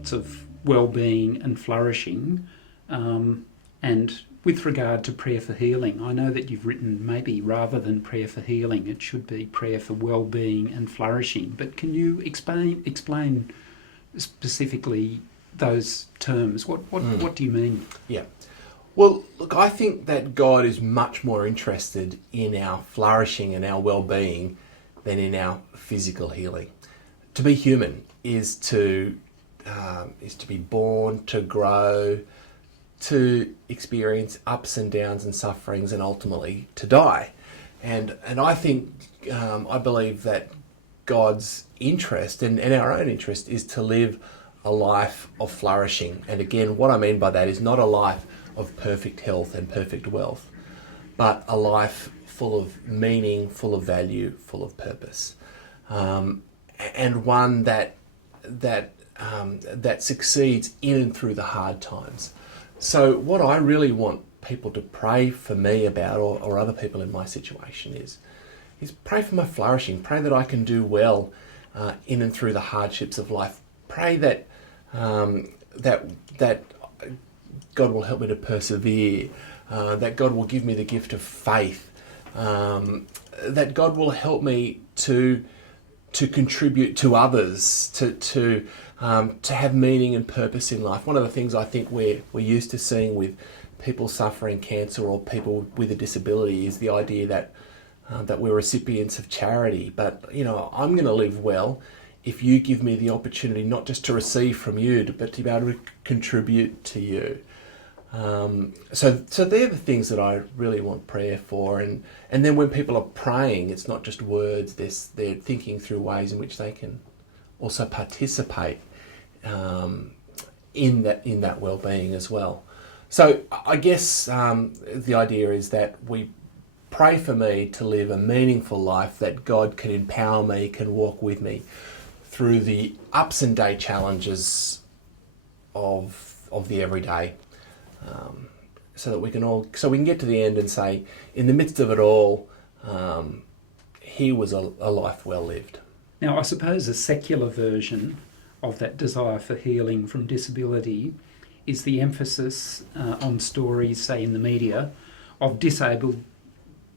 concepts of well-being and flourishing, and with regard to prayer for healing. I know that you've written maybe rather than prayer for healing, it should be prayer for well-being and flourishing. But can you explain specifically those terms? What do you mean? Yeah. Well, look, I think that God is much more interested in our flourishing and our well-being than in our physical healing. To be human is to be born, to grow, to experience ups and downs and sufferings, and ultimately to die. And I think, I believe that God's interest and our own interest is to live a life of flourishing. And again, what I mean by that is not a life of perfect health and perfect wealth, but a life full of meaning, full of value, full of purpose, and one that succeeds in and through the hard times. So what I really want people to pray for me about, or other people in my situation, is pray for my flourishing. Pray that I can do well in and through the hardships of life. Pray that that God will help me to persevere. That God will give me the gift of faith. That God will help me to contribute to others, to have meaning and purpose in life. One of the things I think we're used to seeing with people suffering cancer or people with a disability is the idea that we're recipients of charity. But I'm going to live well if you give me the opportunity not just to receive from you, but to be able to contribute to you. So they're the things that I really want prayer for. And then when people are praying, it's not just words, they're thinking through ways in which they can also participate in that well-being as well. So I guess the idea is that we pray for me to live a meaningful life, that God can empower me, can walk with me through the ups and downs challenges of the everyday. So that we can get to the end and say, in the midst of it all, here was a life well lived. Now, I suppose a secular version of that desire for healing from disability is the emphasis on stories, say in the media, of disabled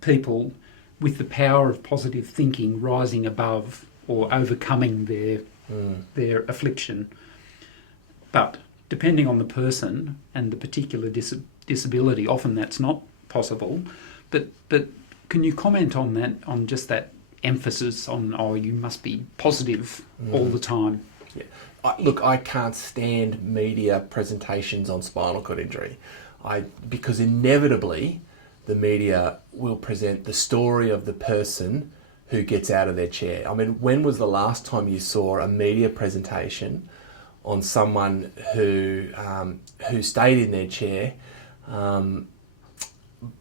people with the power of positive thinking rising above or overcoming their affliction. But depending on the person and the particular disability, often that's not possible. But can you comment on that, on just that emphasis on, you must be positive all the time? Yeah. Look, I can't stand media presentations on spinal cord injury, because inevitably the media will present the story of the person who gets out of their chair. I mean, when was the last time you saw a media presentation on someone who stayed in their chair?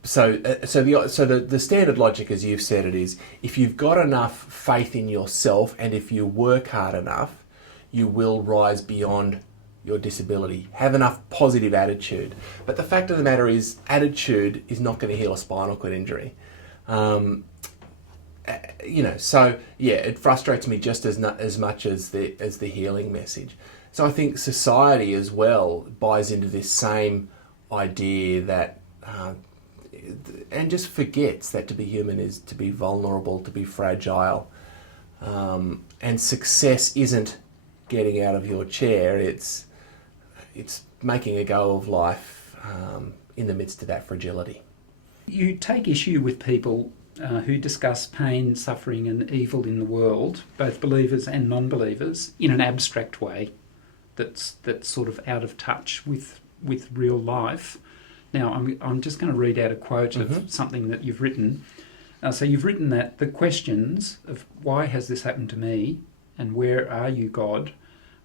So the standard logic, as you've said it, is if you've got enough faith in yourself and if you work hard enough, you will rise beyond your disability. Have enough positive attitude. But the fact of the matter is, attitude is not going to heal a spinal cord injury. So yeah, it frustrates me just as much as the healing message. So I think society as well buys into this same idea that, and just forgets that to be human is to be vulnerable, to be fragile, and success isn't getting out of your chair. It's making a go of life in the midst of that fragility. You take issue with people who discuss pain, suffering and evil in the world, both believers and non-believers, in an abstract way that's sort of out of touch with real life. Now, I'm just going to read out a quote of something that you've written. So you've written that the questions of why has this happened to me and where are you, God,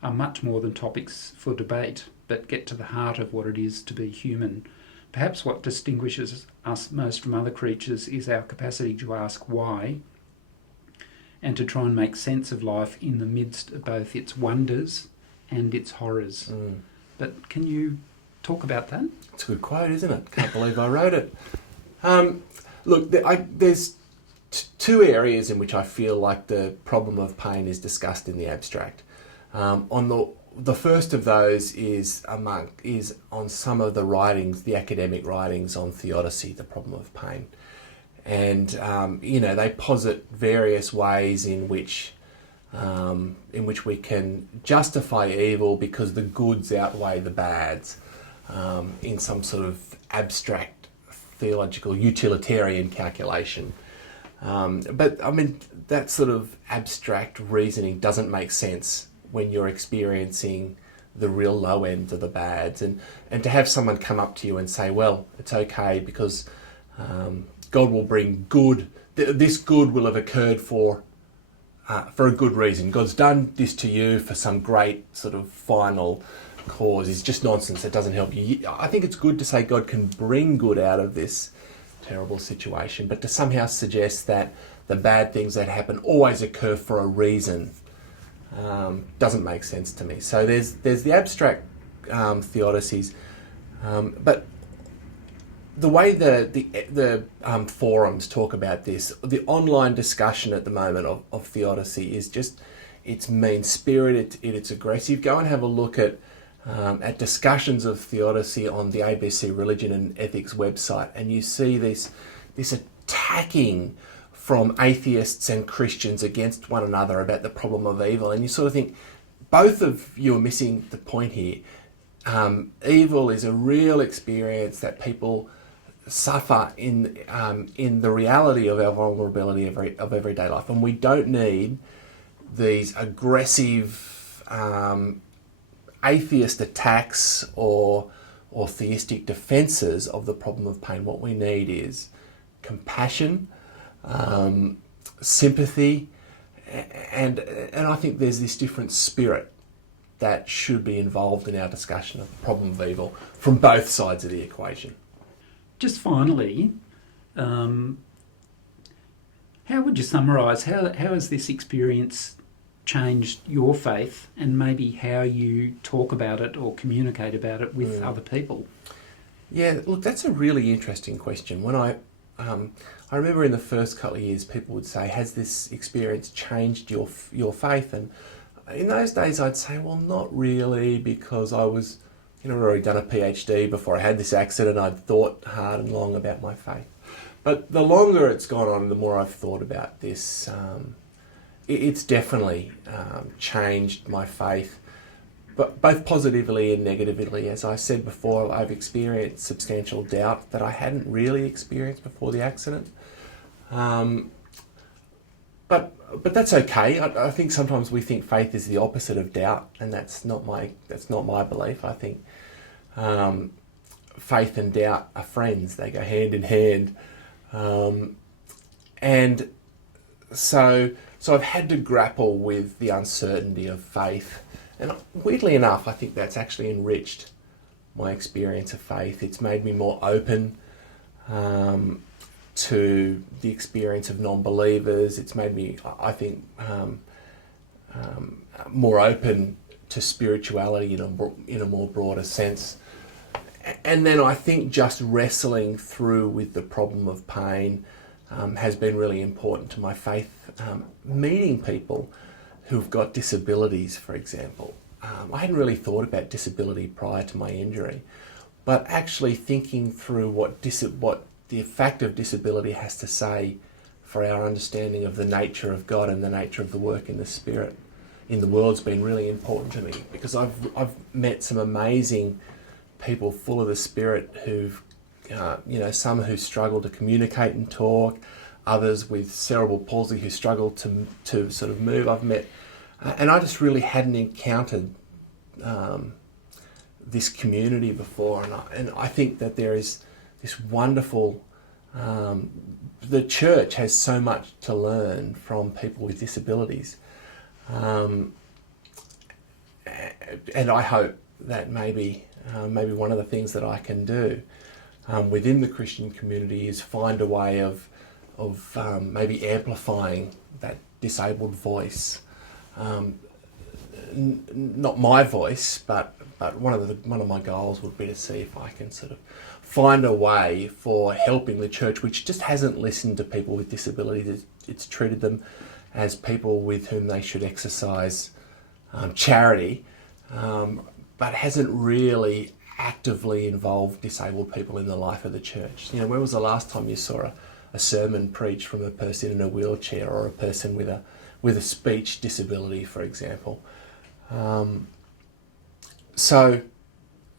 are much more than topics for debate, but get to the heart of what it is to be human. Perhaps what distinguishes us most from other creatures is our capacity to ask why and to try and make sense of life in the midst of both its wonders and its horrors. But can you talk about that? It's a good quote, isn't it? Can't believe I wrote it. Look, there's two areas in which I feel like the problem of pain is discussed in the abstract. On the the first of those is on some of the writings, the academic writings on theodicy, the problem of pain. And, they posit various ways in which we can justify evil because the goods outweigh the bads, in some sort of abstract theological utilitarian calculation. But I mean, that sort of abstract reasoning doesn't make sense when you're experiencing the real low end of the bads. And to have someone come up to you and say, well, it's okay because God will bring good, this good will have occurred for a good reason. God's done this to you for some great sort of final cause is just nonsense. It doesn't help you. I think it's good to say God can bring good out of this terrible situation, but to somehow suggest that the bad things that happen always occur for a reason doesn't make sense to me. So there's the abstract theodicies, but the way the forums talk about this, the online discussion at the moment of theodicy is just, it's mean-spirited, it's aggressive. Go and have a look at discussions of theodicy on the ABC Religion and Ethics website, and you see this attacking from atheists and Christians against one another about the problem of evil, and you sort of think, both of you are missing the point here. Evil is a real experience that people suffer in the reality of our vulnerability of everyday life, and we don't need these aggressive atheist attacks or theistic defences of the problem of pain. What we need is compassion, sympathy, and I think there's this different spirit that should be involved in our discussion of the problem of evil from both sides of the equation. Just finally, how would you summarise, how has this experience changed your faith and maybe how you talk about it or communicate about it with other people? Yeah, look, that's a really interesting question. When I remember in the first couple of years, people would say, has this experience changed your faith? And in those days, I'd say, well, not really, because I was, I'd already done a PhD before I had this accident. I'd thought hard and long about my faith. But the longer it's gone on, the more I've thought about this, it's definitely changed my faith, but both positively and negatively. As I said before, I've experienced substantial doubt that I hadn't really experienced before the accident. But that's okay. I think sometimes we think faith is the opposite of doubt, and that's not my belief. I think faith and doubt are friends; they go hand in hand, and so I've had to grapple with the uncertainty of faith, and weirdly enough, I think that's actually enriched my experience of faith. It's made me more open to the experience of non-believers. It's made me, I think, more open to spirituality in a more broader sense. And then I think just wrestling through with the problem of pain has been really important to my faith. Meeting people who've got disabilities, for example. I hadn't really thought about disability prior to my injury, but actually thinking through what the fact of disability has to say for our understanding of the nature of God and the nature of the work in the Spirit in the world's been really important to me, because I've met some amazing people full of the Spirit who've, some who struggle to communicate and talk, others with cerebral palsy who struggle to sort of move. I've met, and I just really hadn't encountered this community before, and I think that there is this wonderful, the church has so much to learn from people with disabilities, and I hope that maybe one of the things that I can do within the Christian community is find a way of maybe amplifying that disabled voice. Not my voice, but one of my goals would be to see if I can sort of find a way for helping the church, which just hasn't listened to people with disabilities. It's treated them as people with whom they should exercise charity, but hasn't really actively involved disabled people in the life of the church. You know, when was the last time you saw a sermon preached from a person in a wheelchair or a person with a speech disability, for example? So,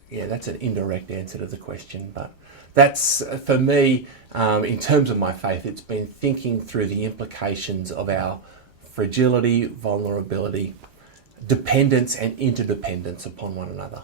yeah, that's an indirect answer to the question, but that's, for me, in terms of my faith, it's been thinking through the implications of our fragility, vulnerability, dependence and interdependence upon one another.